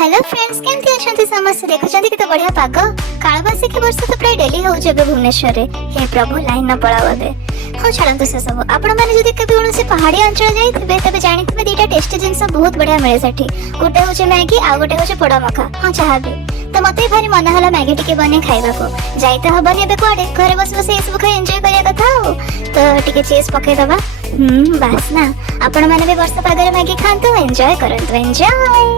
Hello friends, केमती अछंती समस्त देखुछंती केते बढ़िया पाग। कालबासिकी वर्ष तो प्राय डेली होउछ बे भुवनेश्वर रे। हे प्रभु लाइन न पड़ाव बे। हां छाड़ंतु से सब आपण माने जदी केबे कोनोसी पहाड़ी अंचल जाइथिबे तबे जानिथिबे दीटा टेस्टी जिंस बहुत बढ़िया मिले सेठी। गोटे होचे मैगी आ गोटे होचे पोड़ा मखा। हां चाहा बे तो मते भारी मन हला मैगी टिके बने खाइबा को। जाइते हबनी बे कोडे घरे बस बस ए सब खाइ एन्जॉय करिया कथा हो। तो टिके चीज पके दबा। बस ना आपण माने बे वर्ष पागरे मैगी खांतु एन्जॉय करंतु एन्जॉय।